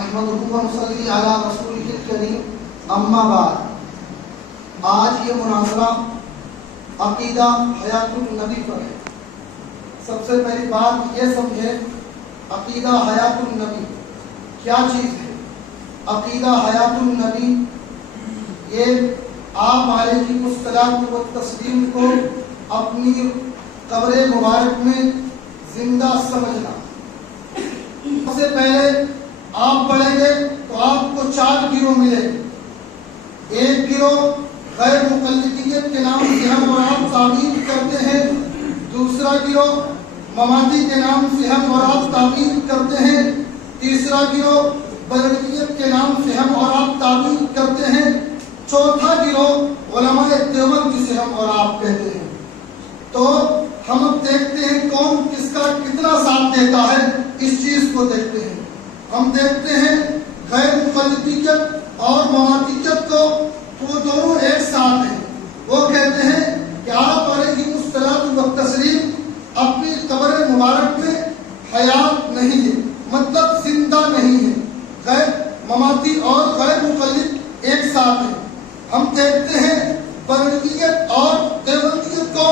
نحمدہ و نصلی علی رسولہ الکریم اما بعد، آج یہ مناظرہ عقیدہ حیات النبی پر ہے۔ سب سے پہلی بات یہ سمجھے، عقیدہ حیات النبی کیا چیز ہے؟ عقیدہ حیات النبی یہ آپ علیہ الصلوۃ والتسلیم کو اپنی قبر مبارک میں زندہ سمجھنا۔ سب سے پہلے آپ پڑھیں گے تو آپ کو 4 گروہ ملے۔ ایک گروہ غیر مقلدیت کے نام سے ہم اور آپ تعمیر کرتے ہیں، دوسرا گروہ مماتی کے نام سے ہم اور آپ تعمیر کرتے ہیں، تیسرا گروہ بریلویت کے نام سے ہم اور آپ تعمیر کرتے ہیں، چوتھا گروہ علماء دیوبند جسے ہم اور آپ کہتے ہیں۔ تو ہم اب دیکھتے ہیں کون کس کا کتنا ساتھ دیتا ہے، اس چیز کو دیکھتے ہیں۔ ہم دیکھتے ہیں غیر مقلدیت اور مماتیت کو، وہ دونوں ایک ساتھ ہیں۔ وہ کہتے ہیں کہ آپ علیہ الصلوۃ والتسلیم اپنی قبر مبارک میں حیات نہیں ہے، مطلب زندہ نہیں ہے۔ غیر مماتی اور غیر مقلد ایک ساتھ ہیں۔ ہم دیکھتے ہیں بریلویت اور دیوبندیت کو،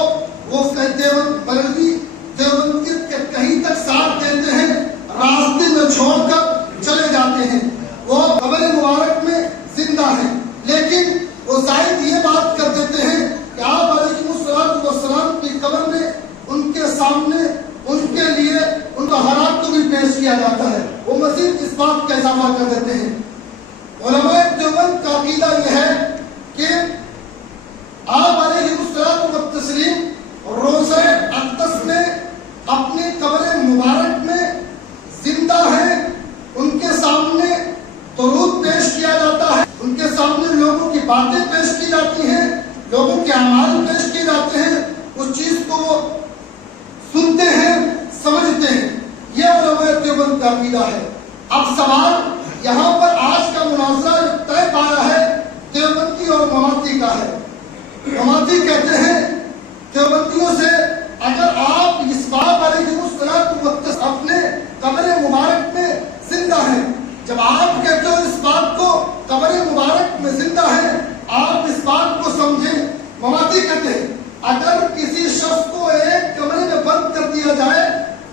وہ بریلوی دیوبندیت کے کہیں تک ساتھ دیتے ہیں، راستے میں چھوڑ کر چلے جاتے ہیں۔ وہ قبر مبارک میں زندہ ہیں، لیکن وہ زائد یہ بات کر دیتے ہیں کہ آپ علیہ الصلوۃ والسلام کی قبر میں ان کے سامنے ان کے لیے ان کا حالات کو بھی پیش کیا جاتا ہے۔ وہ مزید اس بات کا اضافہ کر دیتے ہیں۔ علماء دیوبند کا عقیدہ یہ ہے کہ آپ علیہ الصلوۃ والتسلیم روضہ اقدس میں اپنی قبر مبارک میں زندہ ہیں، ان کے سامنے درود پیش کیا جاتا ہے، ان کے سامنے لوگوں کی باتیں پیش کی جاتی ہیں، لوگوں کے اعمال پیش کیے جاتے ہیں، اس چیز کو وہ سنتے ہیں، سمجھتے ہیں۔ یہ علماء دیوبند کا عقیدہ ہے۔ اب سوال یہاں پر آج کا مناظرہ طے پایا ہے دیوبندی اور مماتی کا ہے۔ مماتی کہتے ہیں دیوبندیوں سے، اگر آپ اس بات علیہ الصلوۃ والتسلیم اپنے قبر مبارک میں زندہ ہیں، جب آپ کہتے ہو اس بات کو قبر مبارک میں زندہ ہے، آپ اس بات کو سمجھیں۔ مماتی کہتے ہیں اگر کسی شخص کو ایک کمرے میں بند کر دیا جائے،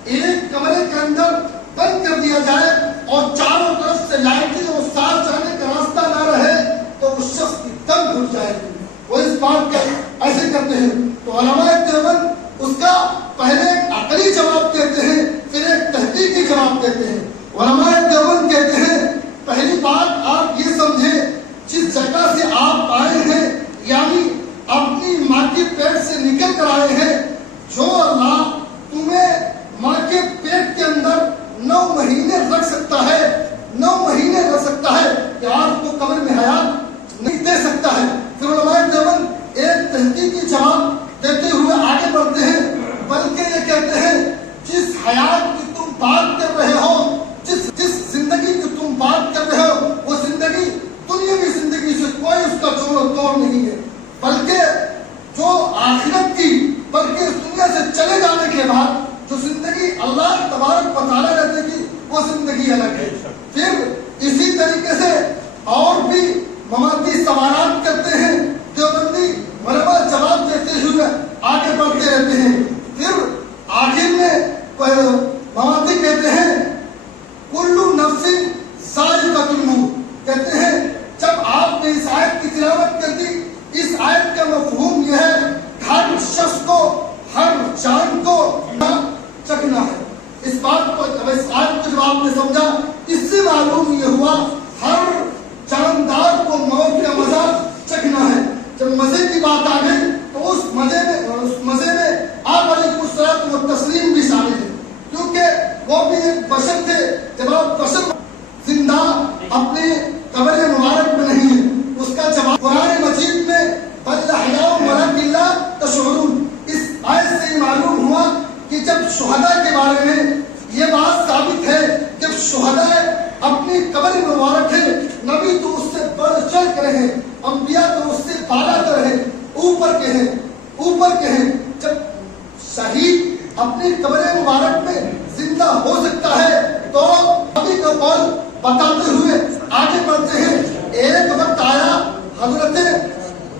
ایک کمرے کے اندر بند کر دیا جائے اور چاروں طرف سے لائٹیں اور ساتھ جانے کا راستہ نہ رہے تو اس شخص کی دم گھٹ جائے گی۔ وہ اس بات کا ایسے کرتے ہیں۔ تو علماء دیوبند اس کا پہلے ایک عقلی جواب دیتے ہیں، پھر ایک تحقیقی جواب دیتے ہیں۔ علماء دیوبند کہتے ہیں پہلی بات آپ یہ سمجھیں، جس جگہ سے آپ آئے ہیں، یعنی اپنی ماں کے پیٹ سے نکل کر آئے ہیں، جو اللہ تمہیں ماں کے پیٹ کے اندر 9 مہینے رکھ سکتا ہے، 9 مہینے رکھ سکتا ہے، کہ آپ کو قبر میں حیات نہیں دے سکتا ہے۔ پھر علماء دیوبند ایک تحقیقی جواب دیتے ہوئے آگے بڑھتے ہیں، بلکہ یہ کہتے ہیں جس حیات کی تم بات کر رہے ہو، جس زندگی کی تم بات کر رہے ہو، وہ زندگی دنیاوی زندگی سے کوئی اس کا جوڑ و توڑ نہیں ہے، بلکہ جو آخرت کی، بلکہ اس دنیا سے چلے جانے کے بعد جو زندگی اللہ تبارک و تعالیٰ نے دی کی، وہ زندگی الگ ہے۔ پھر اسی طریقے سے اور بھی مماتی سوالات کرتے ہیں، دیوبندی علماء جواب دیتے ہوئے آگے بڑھتے رہتے ہیں۔ پھر آخر میں مماتی کہتے ہیں کلو نفس ذائقۃ الموت، کہتے ہیں جب آپ نے اس آیت کی تلاوت کر دی، اس آیت کا مفہوم یہ ہے ہر شخص کو، ہر جان کو چکنا ہے۔ اس بات کو، اس آیت کو جب آپ نے سمجھا، اس سے معلوم یہ ہوا ہر جاندار کو موت کا مزہ چکنا ہے۔ جب مزے کی بات آ گئی تو اس مزے میں آپ علیہ الصلوۃ والتسلیم بھی شامل ہیں، کیونکہ وہ بھی ایک بشر تھے۔ جب آپ بشر زندہ اپنے قبر مبارک میں نہیں ہے، اس کا جواب قرآن مجید میں بل احیاء ولکن لا تشعرون، اس آیت سے یہ معلوم ہوا کہ جب شہداء کے بارے میں یہ بات ثابت ہے، جب شہداء اپنی قبر مبارک ہے، نبی تو اس سے بڑھ چڑھ کر ہیں، انبیاء تو اس سے بالا تر ہیں، اوپر کے ہیں۔ جب شہید اپنی قبر مبارک میں زندہ ہو سکتا ہے تو نبی کا قول بتاتے ہوئے آگے بڑھتے ہیں. ایک وقت آیا حضرت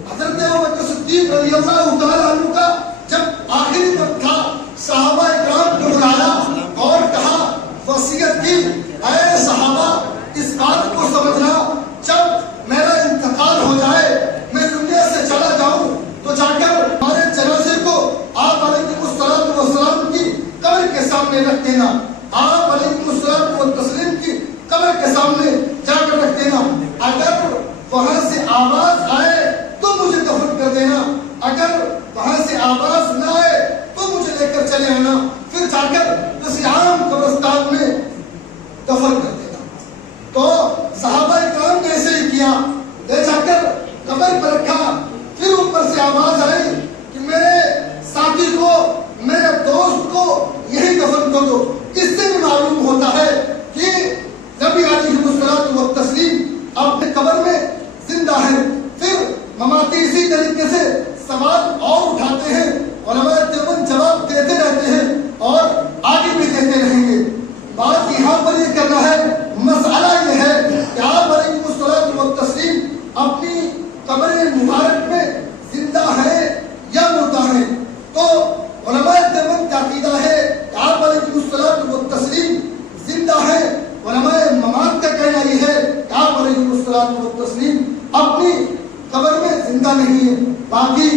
ابوبکر صدیق رضی اللہ تعالیٰ عنہ کا جب آخری وقت تھا, صحابہ اکرام کو بلایا اور کہا, وصیت کی, اے صحابہ اس بات کو سمجھنا, جب میرا انتقال ہو جائے, میں دنیا سے چلا جاؤں, تو جا کر ہمارے جنازے کو آپ علیہ السلام کی قبر کے سامنے رکھ دینا. آپ علیہ السلام کی قبر کے سامنے جا کر رکھ دینا. اگر وہاں سے آواز آئے تو مجھے دفن کر دینا, اگر وہاں سے آواز نہ آئے تو مجھے لے کر چلے آنا, پھر جا کر کسی عام قبرستان میں دفن کر دینا. تو صحابہ کرام نے ایسے ہی کیا, لے جا کر قبر پر رکھا. پھر اوپر سے آواز آئی کہ میرے ساتھی کو, میرے دوست کو یہی دفن کر دو. اس سے بھی معلوم ہوتا ہے کہ نبی علیہ الصلوۃ والتسلیم اپنے قبر میں زندہ ہے. پھر مماتی اسی طریقے سے سوال اور اٹھاتے ہیں, علماء دیوبند جواب دیتے رہتے ہیں اور آگے بھی دیتے رہیں گے. بات یہاں پر یہ کرنا ہے, مسئلہ یہ ہے کہ آپ علیہ الصلوۃ والتسلیم اپنی قبر مبارک میں زندہ ہے یا مردہ ہے. تو علماء دیوبند کا عقیدہ ہے کہ آپ علیہ الصلوۃ والتسلیم زندہ ہے. علماء ممات کا کہنا یہ ہے کہ آپ علیہ الصلوۃ والتسلیم اپنی قبر میں زندہ نہیں ہے. باقی